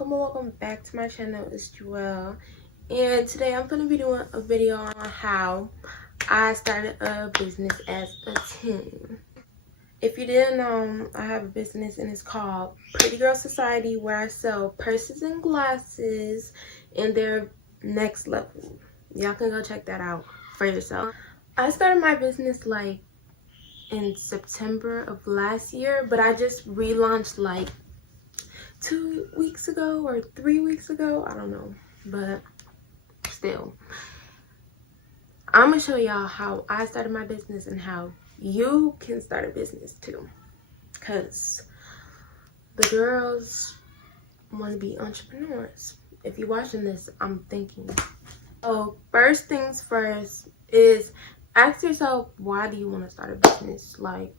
welcome back to my channel. It's Joelle, and today I'm going to be doing a video on how I started a business as a teen. If you didn't know, I have a business and it's called Pretty Girl Society, where I sell purses and glasses in their next level. Y'all can go check that out for yourself. I started my business like in September of last year, but I just relaunched like 2 weeks ago or 3 weeks ago. I don't know, but still, I'm gonna show y'all how I started my business and how you can start a business too, because the girls want to be entrepreneurs. If you're watching this, I'm thinking. So first things first is ask yourself, why do you want to start a business? Like,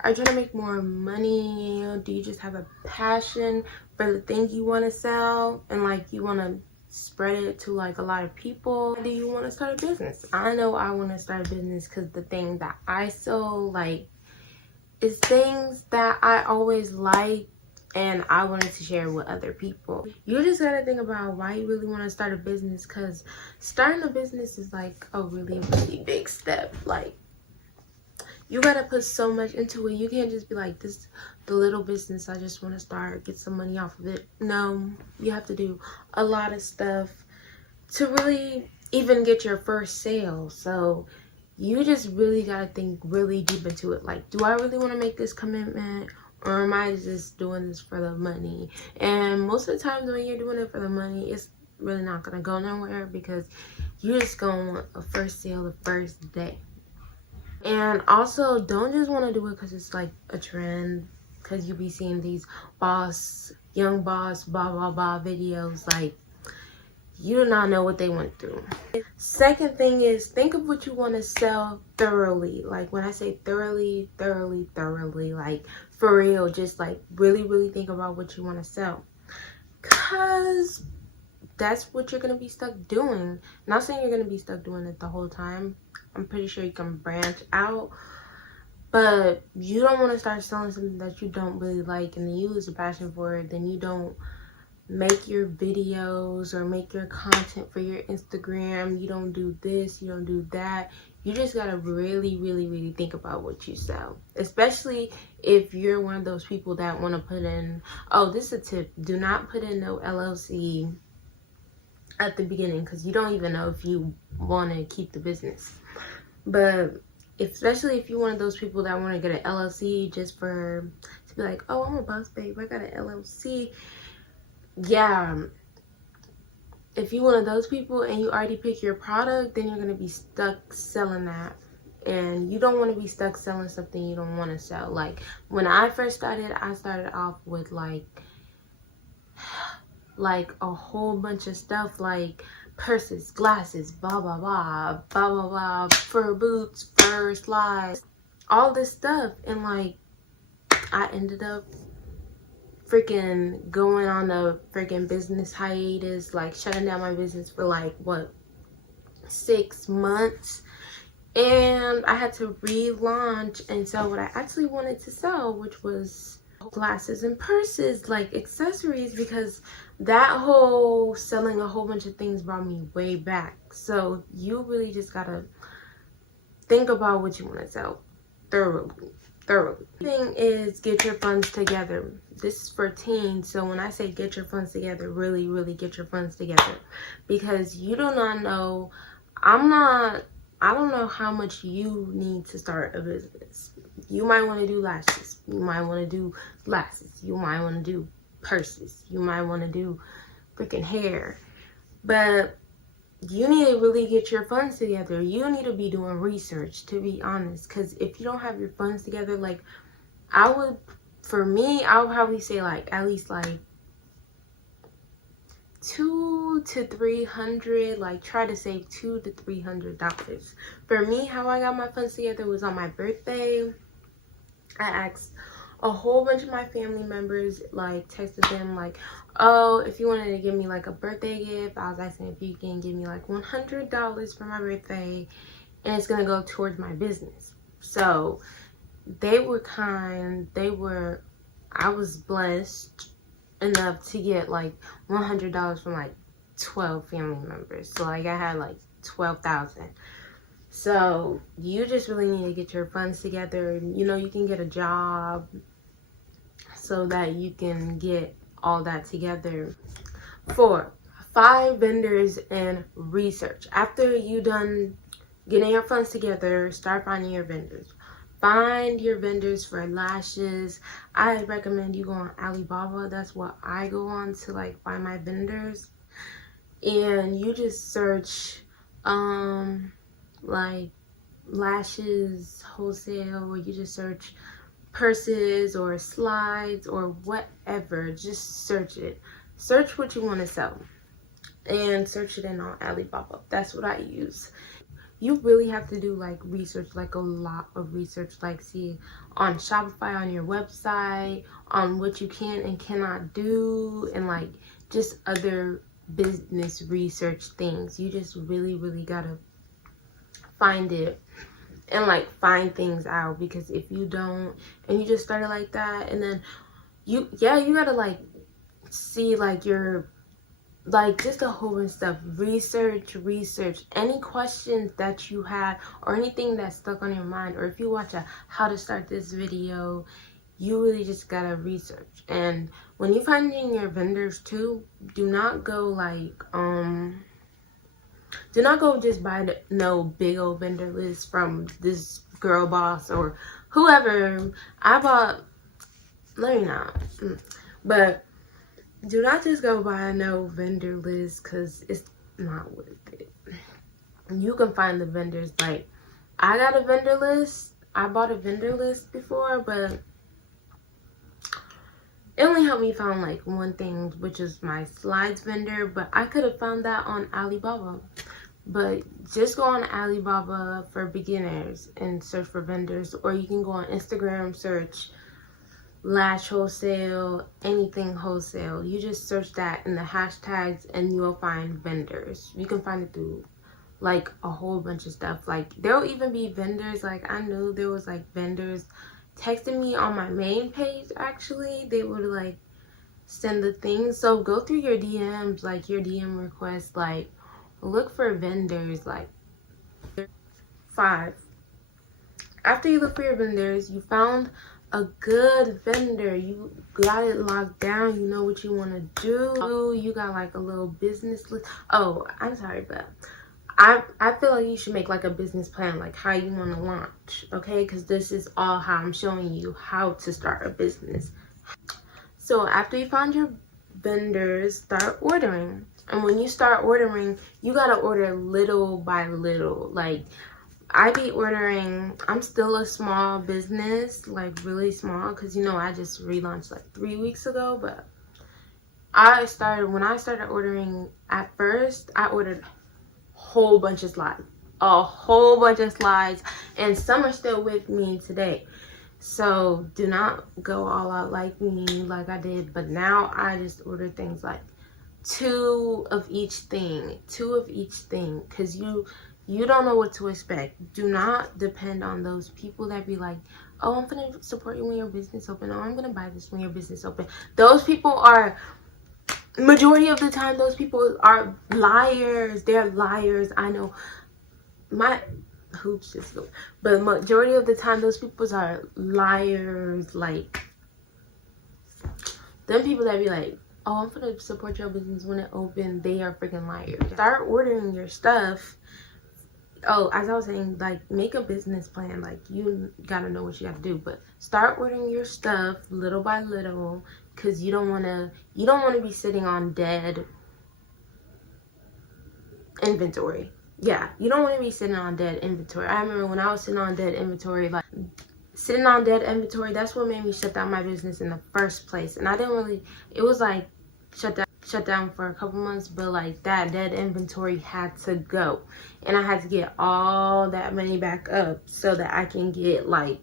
are you trying to make more money? Do you just have a passion for the thing you want to sell and like you want to spread it to like a lot of people? Do you want to start a business? I know I want to start a business because the thing that I sell like is things that I always like and I wanted to share with other people. You just gotta think about why you really want to start a business, because starting a business is like a really big step. Like, you gotta put so much into it. You can't just be like, this the little business I just want to start, get some money off of it. No, you have to do a lot of stuff to really even get your first sale. So you just really gotta think really deep into it. Like, do I really want to make this commitment, or am I just doing this for the money? And most of the times when you're doing it for the money, it's really not gonna go nowhere, because you're just gonna want a first sale the first day. And also, don't just want to do it because it's like a trend, because you be seeing these young boss blah blah videos. Like, you do not know what they went through. Second thing is, think of what you want to sell thoroughly. Like, when I say thoroughly, like for real, just like really think about what you want to sell, because that's what you're going to be stuck doing. Not saying you're going to be stuck doing it the whole time. I'm pretty sure you can branch out, but you don't want to start selling something that you don't really like and then you lose a passion for it. Then you don't make your videos or make your content for your Instagram. You don't do this, you don't do that. You just gotta really think about what you sell, especially if you're one of those people that want to put in, oh, this is a tip, do not put in no LLC at the beginning, because you don't even know if you want to keep the business. But especially if you're one of those people that want to get an LLC just to be like, oh, I'm a boss babe, I got an LLC. Yeah, if you're one of those people and you already pick your product, then you're going to be stuck selling that. And you don't want to be stuck selling something you don't want to sell. Like, when I first started, I started off with like a whole bunch of stuff, like purses, glasses, blah blah blah, fur boots, fur slides, all this stuff. And like, I ended up freaking going on a freaking business hiatus, like shutting down my business for like, what, 6 months. And I had to relaunch and sell what I actually wanted to sell, which was glasses and purses, like accessories, because that whole selling a whole bunch of things brought me way back. So you really just gotta think about what you want to sell thoroughly. Thing is, get your funds together. This is for teens, so when I say get your funds together, really get your funds together, because you do not know, I don't know how much you need to start a business. You might want to do lashes, you might want to do glasses, you might want to do purses, you might want to do freaking hair, but you need to really get your funds together. You need to be doing research, to be honest, because if you don't have your funds together, like, for me, I would probably say like at least like $200 to $300, like try to save $200 to $300. For me, how I got my funds together was on my birthday. I asked a whole bunch of my family members, like texted them like, oh, if you wanted to give me like a birthday gift, I was asking if you can give me like $100 for my birthday, and it's gonna go towards my business. So they were kind, I was blessed, enough to get like $100 from like 12 family members. So like I had like 12,000. So you just really need to get your funds together. You know, you can get a job so that you can get all that together. 4, find vendors and research. After you done getting your funds together, start finding your vendors. Find your vendors for lashes. I recommend you go on Alibaba. That's what I go on to like find my vendors. And you just search like lashes wholesale, or you just search purses or slides or whatever. Just search it. Search what you want to sell and search it in on Alibaba. That's what I use. You really have to do like research, like a lot of research, like see on Shopify, on your website, on what you can and cannot do, and like just other business research things. You just really gotta find it and like find things out, because if you don't and you just started like that, and then you gotta like see like your like just a whole bunch of stuff. Research any questions that you had or anything that's stuck on your mind, or if you watch a how to start this video, you really just gotta research. And when you finding your vendors too, do not go like do not go just buy no big old vendor list from this girl boss or whoever. I bought, let me not, but do not just go buy no vendor list, because it's not worth it. You can find the vendors. Like I got a vendor list. I bought a vendor list before, but it only helped me find like one thing, which is my slides vendor, but I could have found that on Alibaba. But just go on Alibaba for beginners and search for vendors, or you can go on Instagram, search lash wholesale, anything wholesale. You just search that in the hashtags and you'll find vendors. You can find it through like a whole bunch of stuff. Like there'll even be vendors, like I knew there was like vendors texting me on my main page. Actually, they would like send the things. So go through your DMs, like your DM requests, like look for vendors. Like 5, after you look for your vendors, you found a good vendor, you got it locked down, you know what you want to do, you got like a little business list. Oh, I'm sorry, but I feel like you should make like a business plan, like how you want to launch, okay? Because this is all how I'm showing you how to start a business. So after you found your vendors, start ordering. And when you start ordering, you got to order little by little. Like I be ordering, I'm still a small business, like really small, because you know I just relaunched like 3 weeks ago. But when I started ordering, at first I ordered a whole bunch of slides, and some are still with me today. So do not go all out like me, like I did. But now I just order things like 2 of each thing, because you don't know what to expect. Do not depend on those people that be like, oh, I'm gonna support you when your business open, or I'm gonna buy this when your business open. Those people are, majority of the time, those people are liars. They're liars. I know my hoops just go, but majority of the time those people are liars. Like them people that be like, oh, I'm gonna support your business when it open, they are freaking liars. Start ordering your stuff. Oh, as I was saying, like make a business plan. Like you gotta know what you gotta do, but start ordering your stuff little by little, because you don't want to be sitting on dead inventory. Yeah, you don't want to be sitting on dead inventory. I remember when I was sitting on dead inventory, like sitting on dead inventory, that's what made me shut down my business in the first place. And I didn't really, it was like shut down for a couple months, but like that dead inventory had to go, and I had to get all that money back up so that I can get like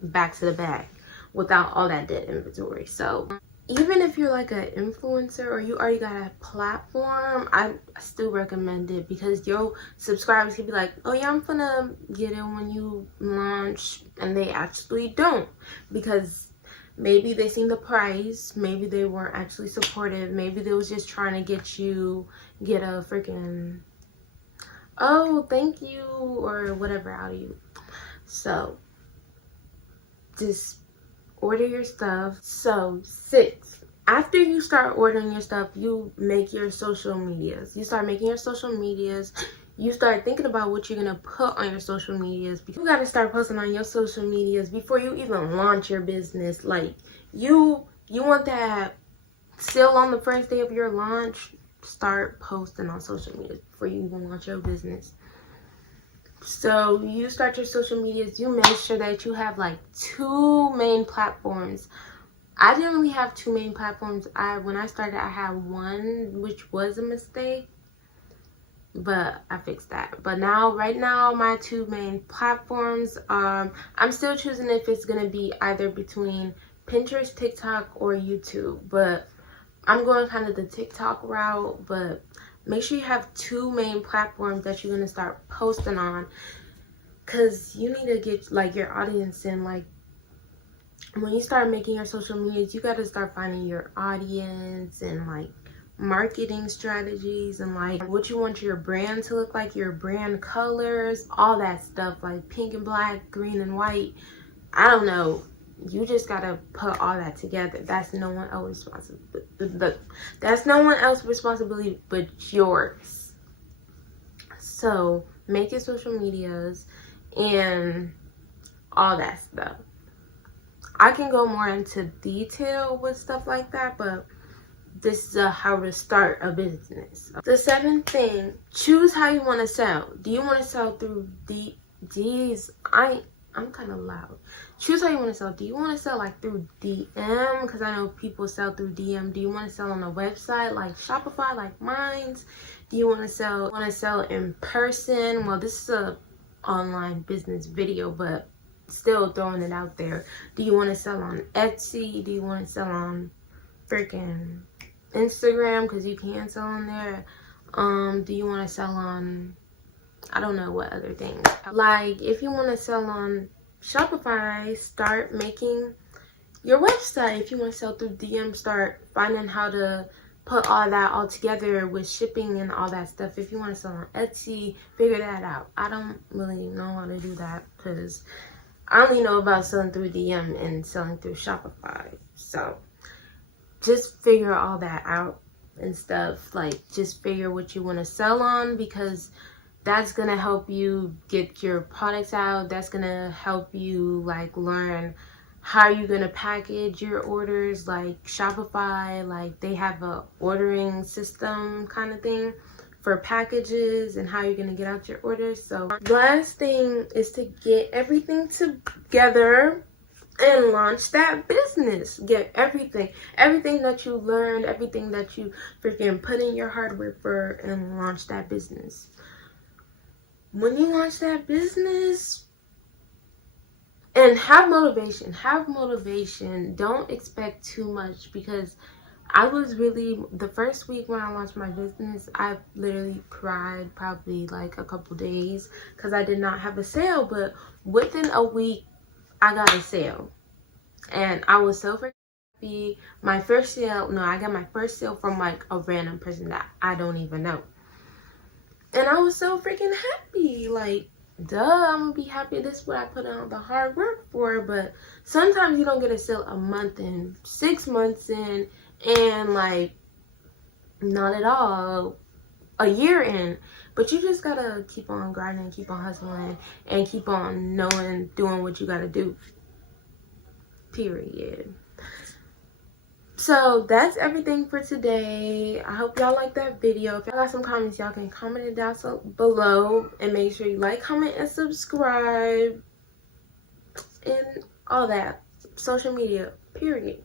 back to the bag without all that dead inventory. So even if you're like an influencer or you already got a platform, I still recommend it, because your subscribers can be like, oh yeah, I'm gonna get it when you launch, and they actually don't, because maybe they seen the price, maybe they weren't actually supportive, maybe they was just trying to get a freaking oh thank you or whatever out of you. So just order your stuff. So 6, after you start ordering your stuff, you make your social medias. You start making your social medias. You start thinking about what you're gonna put on your social medias, because you gotta start posting on your social medias before you even launch your business. Like you want that still on the first day of your launch. Start posting on social media before you even launch your business. So you start your social medias. You make sure that you have like 2 main platforms. I didn't really have 2 main platforms. When I started, I had 1, which was a mistake, but I fixed that. But now, right now, my 2 main platforms, I'm still choosing if it's gonna be either between Pinterest, TikTok, or YouTube. But I'm going kind of the TikTok route. But make sure you have 2 main platforms that you're gonna start posting on, because you need to get like your audience in. Like when you start making your social medias, you got to start finding your audience and like marketing strategies and like what you want your brand to look like, your brand colors, all that stuff, like pink and black, green and white. I don't know. You just gotta put all that together. That's no one else's responsibility. That's no one else's responsibility but yours. So make your social medias and all that stuff. I can go more into detail with stuff like that, but this is how to start a business. The 7th thing, choose how you want to sell. Do you want to sell through I'm kind of loud. Choose how you want to sell. Do you want to sell like through DM? Because I know people sell through DM. Do you want to sell on a website like Shopify, like mine? Do you want to sell in person? Well, this is a online business video, but still throwing it out there. Do you want to sell on Etsy? Do you want to sell on freaking Instagram, because you can sell on there? Do you want to sell on, I don't know what other things. Like if you want to sell on Shopify, start making your website. If you want to sell through DM, start finding how to put all that all together with shipping and all that stuff. If you want to sell on Etsy, figure that out. I don't really know how to do that, because I only know about selling through DM and selling through Shopify. So just figure all that out and stuff. Like just figure what you want to sell on, because that's gonna help you get your products out. That's gonna help you like learn how you're gonna package your orders. Like Shopify, like they have a ordering system kind of thing for packages and how you're gonna get out your orders. So last thing is to get everything together and launch that business. Get everything that you learned, everything that you freaking put in your hard work for, and launch that business. When you launch that business, and have motivation, don't expect too much, because I was really, the first week when I launched my business, I literally cried probably like a couple days because I did not have a sale. But within a week, I got a sale, and I was so freaking happy. My first sale, no, I got my first sale from like a random person that I don't even know, and I was so freaking happy. Like, duh, I'm gonna be happy. This is what I put on the hard work for. But sometimes you don't get a sale a month in, 6 months in, and like not at all a year in. But you just gotta keep on grinding, keep on hustling, and keep on knowing, doing what you gotta do, period. So that's everything for today. I hope y'all like that video. If y'all got some comments, y'all can comment it down below, and make sure you like, comment, and subscribe, and all that social media, period.